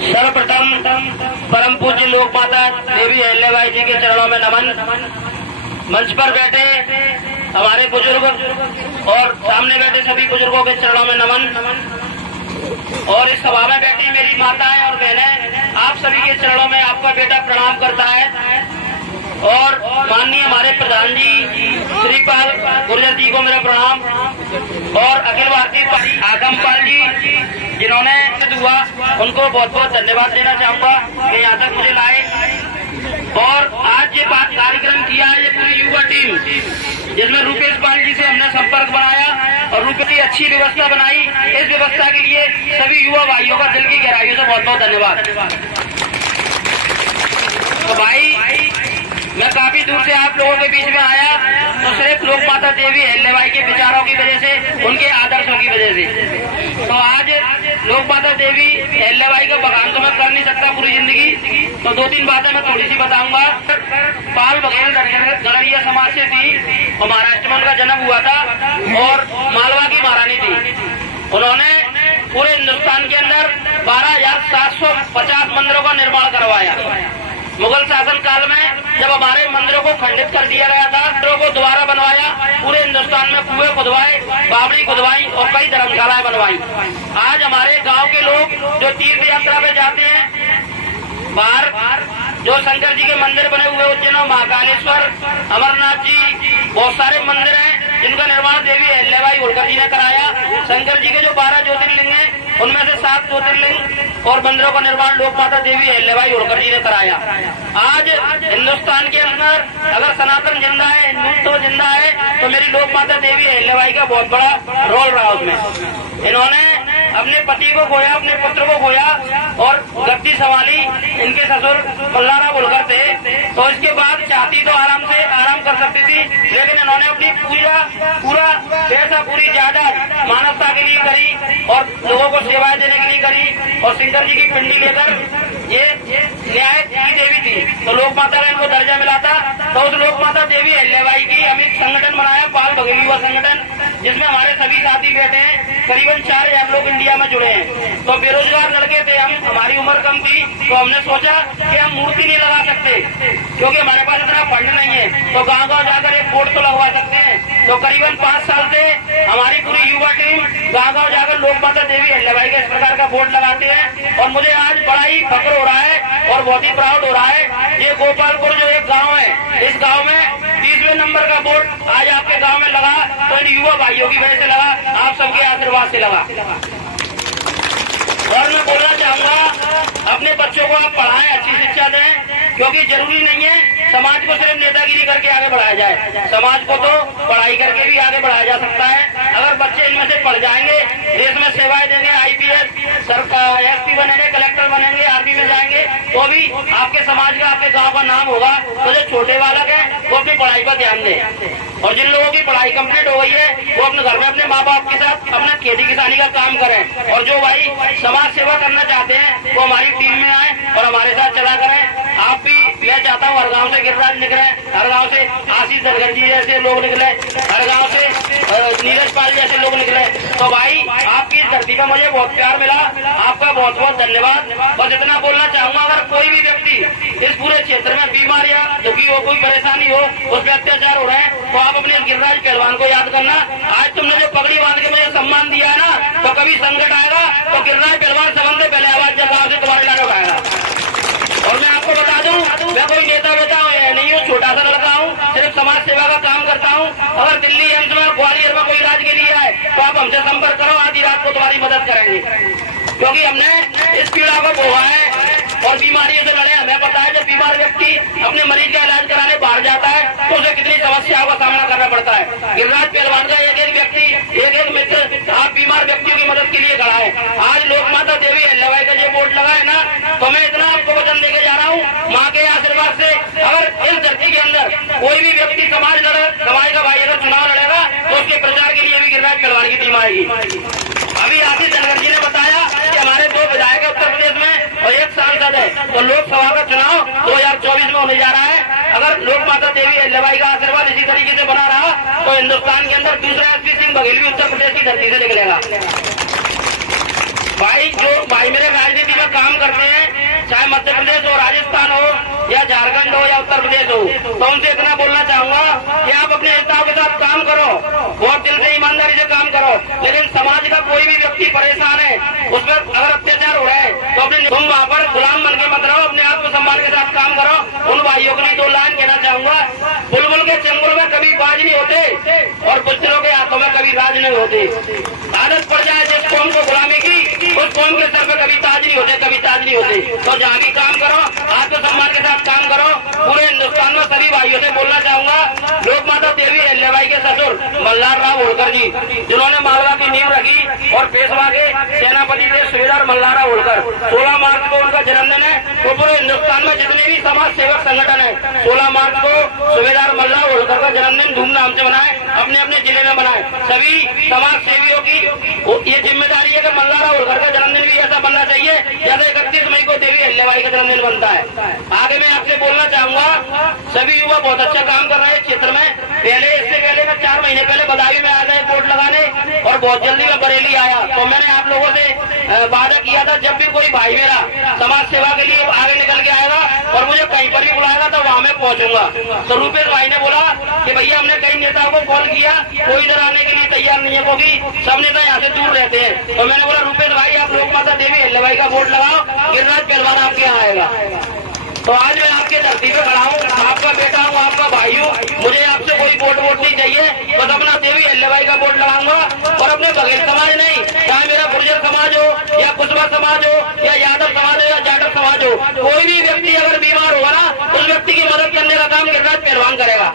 सर्वप्रथम परम पूज्य लोक माता देवी अहिल्याबाई जी के चरणों में नमन। मंच पर बैठे हमारे बुजुर्ग और सामने बैठे सभी बुजुर्गों के चरणों में नमन। और इस सभा में बैठी मेरी माताएं और बहनें, आप सभी के चरणों में आपका बेटा प्रणाम करता है। और माननीय हमारे प्रधान जी श्रीपाल गुर्जर जी को मेरा प्रणाम। और अखिल भारतीय आगमपाल जी जिन्होंने हुआ, उनको बहुत बहुत धन्यवाद देना चाहूंगा कि यहाँ तक मुझे लाए। और आज ये कार्यक्रम किया है ये पूरी युवा टीम, जिसमें रूपेश पाल जी से हमने संपर्क बनाया और रूपेश की अच्छी व्यवस्था बनाई। इस व्यवस्था के लिए सभी युवा भाइयों का दिल की गहराइयों से बहुत बहुत धन्यवाद। तो भाई, मैं काफी दूर से आप लोगों के बीच में आया तो सिर्फ लोक माता देवी अहिल्याबाई के विचारों की वजह से, उनके आदर्शों की वजह से। तो आज लोक माता देवी अहिल्याबाई का बखान तो मैं कर नहीं सकता पूरी जिंदगी, तो दो तीन बातें मैं थोड़ी सी बताऊंगा। पाल बघेल गणरिया समाज से थी और महाराष्ट्र में उनका जन्म हुआ था और मालवा की महारानी थी। उन्होंने पूरे हिंदुस्तान के अंदर 12,750 मंदिरों का निर्माण करवाया। मुगल शासन काल में जब हमारे मंदिरों को खंडित कर दिया गया था, मंदिरों को दोबारा बनवाया। पूरे हिंदुस्तान में कुएं खुदवाए, बावड़ी खुदवाई और कई धर्मशालाएं बनवाई। आज हमारे गांव के लोग जो तीर्थ यात्रा पे जाते हैं, बाहर जो शंकर जी के मंदिर बने हुए उज्जैन, महाकालेश्वर, अमरनाथ जी, बहुत सारे मंदिर हैं जिनका निर्माण देवी अहिल्याबाई होलकर जी ने कराया। शंकर जी के जो 12 ज्योतिर्लिंग हैं, उनमें से 7 ज्योतिर्लिंग और मंदिरों का निर्माण लोक माता देवी अहिल्याबाई होलकर जी ने कराया। आज हिंदुस्तान के अंदर अगर सनातन जिंदा है, हिंदुत्व जिंदा है, तो मेरी लोक माता देवी अहिल्याबाई का बहुत बड़ा रोल रहा उसमें। इन्होंने अपने पति को खोया, अपने पुत्र को खोया और गद्दी संभाली। इनके ससुर मल्लारा होलकर थे, तो इसके बाद चाहती तो आराम कर सकती थी, लेकिन इन्होंने अपनी पूरा पैसा, पूरी जायदाद मानवता के लिए करी और लोगों को सेवाएं देने के लिए करी। और शंकर जी की पिंडी लेकर ये न्याय की देवी थी, तो लोक माता का इनको दर्जा मिला था। तो उस लोक माता देवी अहिल्याबाई की हम एक संगठन बनाया, पाल बघेल युवा संगठन, जिसमें हमारे सभी साथी बैठे हैं। करीबन 4,000 लोग इंडिया में जुड़े हैं। तो बेरोजगार लड़के थे हम, हमारी उम्र कम थी, तो हमने सोचा कि हम मूर्ति नहीं लगा सकते क्योंकि हमारे पास इतना फंड नहीं है, तो गांव-गांव जाकर एक बोर्ड तो लगवा सकते हैं। तो करीबन 5 साल से हमारी पूरी युवा टीम गांव-गांव जाकर लोक माता देवी अहिल्याबाई के इस प्रकार का बोर्ड लगाते हैं। और मुझे आज बड़ा ही फक्र हो रहा है और बहुत ही प्राउड हो रहा है। ये गोपालपुर जो एक गाँव है, इस गाँव में 30वें नंबर का बोर्ड आज आपके गाँव में लगा, तो इन युवा भाइयों की वजह से लगा, आप सबके आशीर्वाद से लगा। और मैं बोलना चाहूंगा, अपने बच्चों को आप पढ़ाएं, अच्छी शिक्षा दें, क्योंकि जरूरी नहीं है समाज को सिर्फ नेतागिरी करके आगे बढ़ाया जाए। समाज को तो पढ़ाई करके भी आगे बढ़ाया जा सकता है। अगर बच्चे इनमें से पढ़ जाएंगे, देश में सेवाएं देंगे, IPS सरकार SP बनेंगे, कलेक्टर बनेंगे, आर्मी में जाएंगे, तो भी आपके समाज का, आपके गाँव का नाम होगा। तो जो छोटे बालक है वो अपनी पढ़ाई पर ध्यान दें, और जिन लोगों की पढ़ाई कंप्लीट हो गई है वो अपने घर में अपने माँ बाप के साथ अपना खेती किसानी का काम करें। और जो भाई समाज सेवा करना चाहते हैं वो हमारी टीम में आए और हमारे साथ चला करें। आप भी, मैं चाहता हूँ हर गांव से गिरिराज निकले, हर गांव से आशीष दरगर जी जैसे लोग निकले, हर गांव से नीरज पाल जैसे लोग निकले। तो भाई, आपकी धरती का मुझे बहुत प्यार मिला, आपका बहुत बहुत धन्यवाद। बस इतना बोलना चाहूंगा, अगर कोई भी व्यक्ति इस पूरे क्षेत्र में बीमार या दुखी हो, कोई परेशानी हो, उस पर अत्याचार हो रहे हैं, तो आप अपने गिरिराज पहलवान को याद करना। आज तुमने जो पगड़ी बांध के मुझे सम्मान दिया है ना, तो कभी संकट आएगा तो गिरिराज पहलवान सबसे पहले आवाज जगाव से तुम्हारे लाने उठाएगा। और मैं आपको बता दूं, मैं कोई नेता नहीं हूँ, छोटा सा लड़का हूँ, सिर्फ समाज सेवा का काम करता हूँ। अगर दिल्ली एम्स में, ग्वालियर में कोई इलाज के लिए आए तो आप हमसे संपर्क करो, आधी रात को तुम्हारी मदद करेंगे, क्योंकि हमने इस पीड़ा को भोगा है और बीमारियों से लड़े। हमें पता है जब बीमार व्यक्ति अपने मरीज का इलाज कराने बाहर जाता है तो उसे कितनी समस्याओं का सामना करना पड़ता है। गिरिराज पहलवान का एक व्यक्ति, एक मित्र आप बीमार व्यक्तियों की मदद के लिए खड़ा है। आज लोक माता देवी अहिल्याबाई का जो बोर्ड लगा है ना, तो मैं इतना आपको वचन देके जा रहा हूँ, माँ के आशीर्वाद से अगर इस धरती के अंदर कोई भी व्यक्ति समाज का भाई अगर चुनाव लड़ेगा तो उसके प्रचार के लिए भी गिरिराज पहलवान की टीम आएगी। अभी आशीष दरगर जी ने बताया कि हमारे 2 विधायक है उत्तर प्रदेश में और 1 सांसद है, तो लोकसभा का चुनाव 2024 में होने जा रहा है। अगर लोक माता देवी अहिल्याबाई का आशीर्वाद इसी तरीके से बना रहा तो हिंदुस्तान के अंदर दूसरा SP सिंह बघेल भी उत्तर प्रदेश की धरती से निकलेगा। भाई, जो भाई मेरे राजनीति में काम करते हैं संदेश हो। तो उनसे इतना बोलना चाहूंगा कि आप अपने नेताओं के साथ काम करो, बहुत दिल से ईमानदारी से काम करो, लेकिन समाज का कोई भी व्यक्ति परेशान है, उस पर अगर अत्याचार हो रहा है तो अपने तुम वहाँ पर गुलाम बन के मत रहो, अपने आत्मसम्मान के साथ काम करो। उन भाइयों को नहीं 2 लाइन कहना चाहूंगा, बुलबुल के चंगुल में कभी बाज नहीं होते और बुच्चरों के हाथों में कभी राज नहीं होते। आदत पड़ जाए जिस कौम को गुलामी की, उस कौम के सर पे कभी ताज नहीं होते, कभी ताज नहीं होते। तो जहाँ भी काम करो आत्मसम्मान के साथ काम करो। पूरे हिंदुस्तान में सभी भाइयों से बोलना चाहूंगा, लोक माता देवी अहिल्याबाई के ससुर मल्हार राव होलकर जी, जिन्होंने मालवा की नींव रखी और पेशवा के सेनापति थे सूबेदार मल्हार राव होलकर। 16 मार्च को उनका जन्मदिन है। तो पूरे हिंदुस्तान में जितने भी समाज सेवक संगठन है, 16 मार्च को सूबेदार मल्हार होलकर का जन्मदिन धूमधाम से मनाए, अपने अपने जिले में मनाए। सभी समाज सेवियों की ये जिम्मेदारी है कि मल्हार राव होलकर का जन्मदिन भी ऐसा बनना चाहिए जैसे 31 मई को देवी अहिल्याबाई का जन्मदिन बनता है। आगे मैं आपसे बोलना चाहूंगा, सभी युवा बहुत अच्छा काम कर रहे हैं क्षेत्र में। इससे पहले मैं 4 महीने पहले बदायूं में आ गए वोट लगाने और बहुत जल्दी मैं बरेली आया। तो मैंने आप लोगों से वादा किया था, जब भी कोई भाई मेरा समाज सेवा के लिए आगे निकल के आएगा और मुझे कहीं पर भी बुलाएगा तो वहाँ मैं पहुँचूंगा। तो रूपेश भाई ने बोला कि भैया हमने कई नेताओं को कॉल किया, कोई इधर आने के लिए तैयार नहीं है क्योंकि सब नेता यहाँ से दूर रहते हैं। तो मैंने बोला रूपेश भाई आप लोक माता देवी अहिल्याबाई का वोट लगाओ, गिरिराज पहलवान आपके यहाँ आएगा। तो आज मैं आपके धरती पे खड़ा हूँ, आपका बेटा हूँ, आपका भाई हूँ। मुझे आपसे कोई वोट नहीं चाहिए, बस अपना देवी अहिल्याबाई का वोट लगाऊंगा और अपने बघेल समाज नहीं, चाहे मेरा गुर्जर समाज हो या कुशवा समाज हो या यादव समाज हो या जाटव समाज हो, कोई भी व्यक्ति अगर बीमार होगा ना, उस व्यक्ति की मदद करने का काम गिरिराज पहलवान करेगा।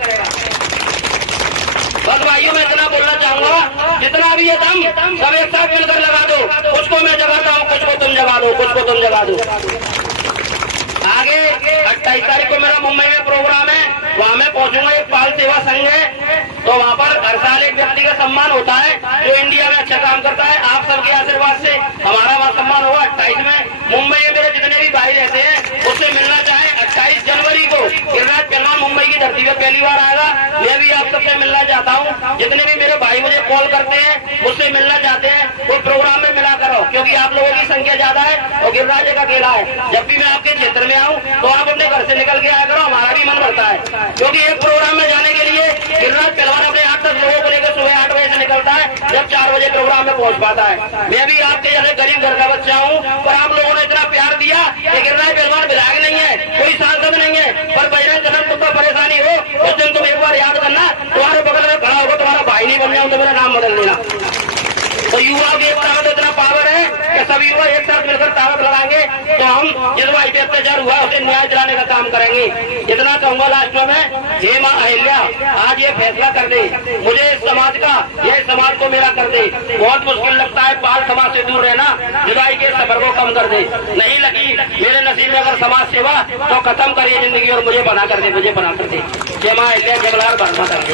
बस भाइयों मैं इतना बोलना चाहूंगा, जितना भी ये दम सब एक साथ मिलकर लगा दो, कुछ को मैं जगाता हूँ, कुछ को तुम जगा दो, कुछ को तुम जगा दो। आगे 28 तारीख को मेरा मुंबई में प्रोग्राम है, वहाँ मैं पहुंचूंगा। एक बाल सेवा संघ है, तो वहाँ पर हर साल एक व्यक्ति का सम्मान होता है जो इंडिया में अच्छा काम करता है। आप सबके आशीर्वाद से हमारा वहाँ सम्मान होगा 28 में। मुंबई में मेरे जितने भी भाई रहते हैं उससे मिलना चाहे 28 जनवरी को गिरिराज पहलवान मुंबई की धरती पर पहली बार आएगा। मैं भी आप सबसे मिलना चाहता हूँ। जितने भी मेरे भाई मुझे कॉल करते हैं, मुझसे मिलना चाहते हैं, वो प्रोग्राम में मिला करो, क्योंकि आप लोगों की संख्या ज्यादा है और गिरिराज एक अकेला है। जब भी मैं आपके क्षेत्र में आऊँ तो आप अपने घर से निकल के आया करो, हमारा भी मन भरता है। क्योंकि एक प्रोग्राम में जाने के लिए गिरिराज पहलवान अपने 8-10 लोगों को लेकर सुबह 8 बजे से निकलता है, जब 4 बजे प्रोग्राम में पहुंच पाता है। मैं भी आपके जैसे गरीब घर का बच्चा हूँ, पर आप लोगों ने इतना प्यार दिया कि गिरिराज पहलवान विधायक नहीं है, कोई सांसद नहीं है, पर बजरंग कसम तुमको परेशानी हो उस दिन तुम एक बार याद करना, तुम्हारे बगल में खड़ा होगा, तुम्हारा भाई नहीं बन जाऊँ तो मेरा नाम बदल देना। तो युवाओं की एक ताकत इतना पावर है कि सभी युवा एक साथ मिलकर ताकत लगाएंगे तो हम जिस भाई पे अत्याचार हुआ उसे न्याय दिलाने का काम करेंगे। इतना कहूंगा लास्ट में मैं, हे माँ अहिल्या आज ये फैसला कर दे, मुझे इस समाज का, ये समाज को मेरा कर दे। बहुत मुश्किल लगता है पाल समाज से दूर रहना, जुदाई के सफर को कम कर दे। नहीं लगी मेरे नसीब में अगर समाज सेवा तो खत्म करिए जिंदगी और मुझे बना कर दे, मुझे बना कर दे। जय माँ अहिल्या, जय मल्हार, बना कर दे।